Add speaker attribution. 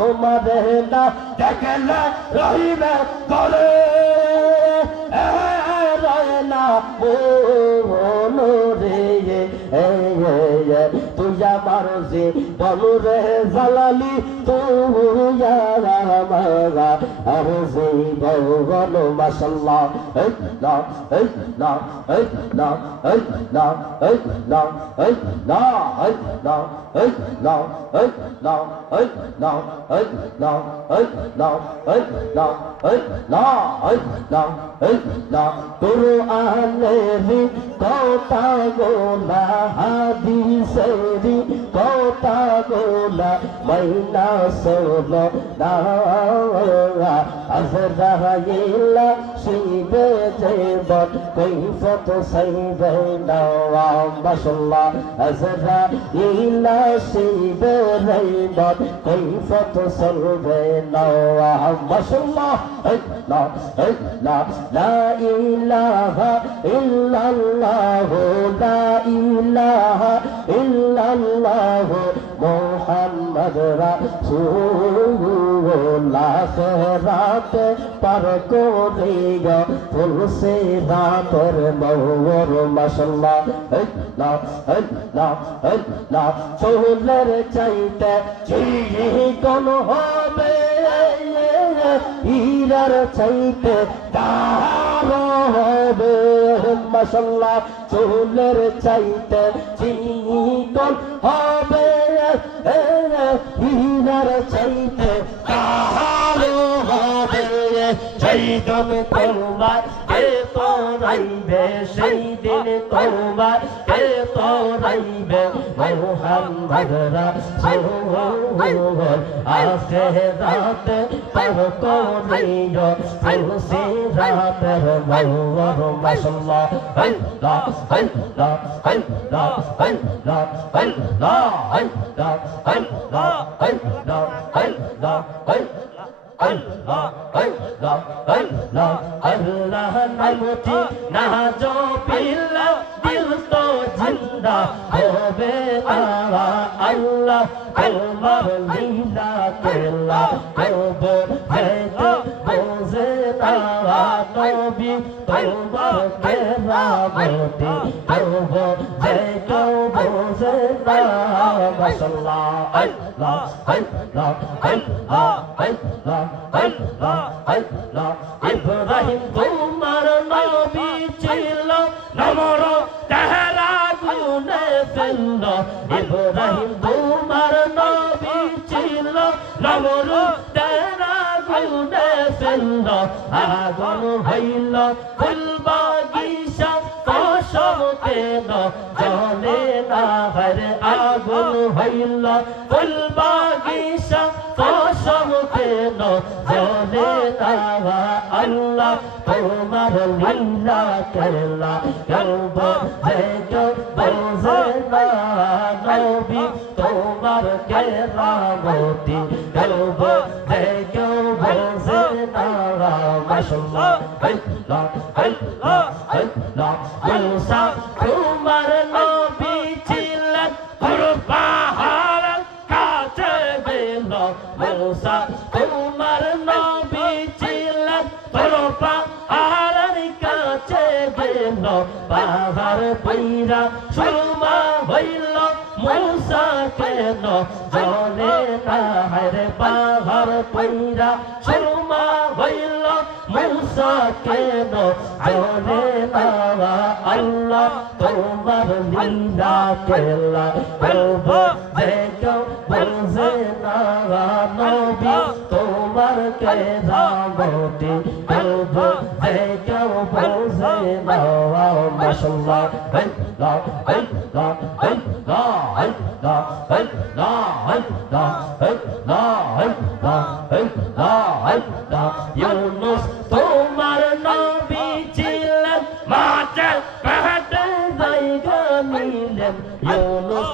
Speaker 1: তোমার না দেখলে রহিবে করে না মন রে তুই আমার যে বলো রে জালালি এই না না না না না না না না না না না না না না না না কুরআনেরি কথা গোলা হাদিসেরি পাগলা মাইনা সৌল আজরাইলা শিবে জীবন কৈফত সৈবে নওয়াম্বাসল্লা আজরাইলা শিবে জীবন কৈফত সৈবে নওয়াম্বাসল্লা লা লা লা ইলাহা ইল্লাল্লাহু, লা ইলাহা ইল্লাল্লাহ। সাগরা উল্লাসে রাতে পার করে ফুলসে রাতের মৌর মশলা না না না চৌলের চাইতে চিহি কোন হবে, হীরার চাইতে হবে মশলা চৌলের চাইতে চিহি কোন হবে। আমার চাইতে সেই দিন তোমার কে তোরাইবে সেই দিন তোমার কে তোরাইবে মোহাম্মদ রাসূল আজকে রাতে পার করিও ফুলসি রাতের মৌর মাশাল্লাহ আল্লাহ আল্লাহ আল্লাহ আল্লাহ আল্লাহ আল্লাহ আল্লাহ আল্লাহ আল্লাহ আল্লাহ আল্লাহ আল্লাহ আল্লাহ আল্লাহ নামতি না জপিলা দিল তো জিন্দা হবে আল্লাহ আল্লাহ আল্লাহ লীলা কেলা হবে হেদে বোঝে আল্লাহ নবী তোমার কেরামতি করব, যে কেউ বোঝে তারা মাশাল্লাহ আল্লাহ আল্লাহ আল্লাহ আল্লাহ আল্লাহ আল্লাহ ইব্রাহিম তোমার নবী ছিল, নমর তেহরা গুনে ফেলল। ইব্রাহিম তোমার নবী ছিল, নমর তেহরা গুনে ফেলল আগুন হইল ফুল বাগিচা কেন জলে না হরে আগুন হইল ফুল বাগিচা কেন জলে না আল্লাহ, তোমার লীলা কেলা গর্ব যে বোঝে না, নবী তোমার কেরামতি গর্ব যে মুসা তোমার নবী ছিলেন পুরো পাহাড় কাছে গেল মুসা তোমার নবী ছিলেন পুরো পাহাড়ের কাছে গেল পাহাড় পইরা সুরমা হইল মুসা কেন জলে না হরে পাহাড় পইরা সুরমা হইল মুসা কেন? জলে না আল্লাহ তোমার লীলা কেলা বলব যে কেউ বলছে না নবী কেউ বোঝে না মাশাল্লাহ আল্লাহ আল্লাহ আল্লাহ আল্লাহ আল্লাহ আল্লাহ আল্লাহ আল্লাহ আল্লাহ আল্লাহ ইউনুস, তোমার নবী ছিলেন মাঝে পাহাড়ে জায়গা নিলেন ইউনুস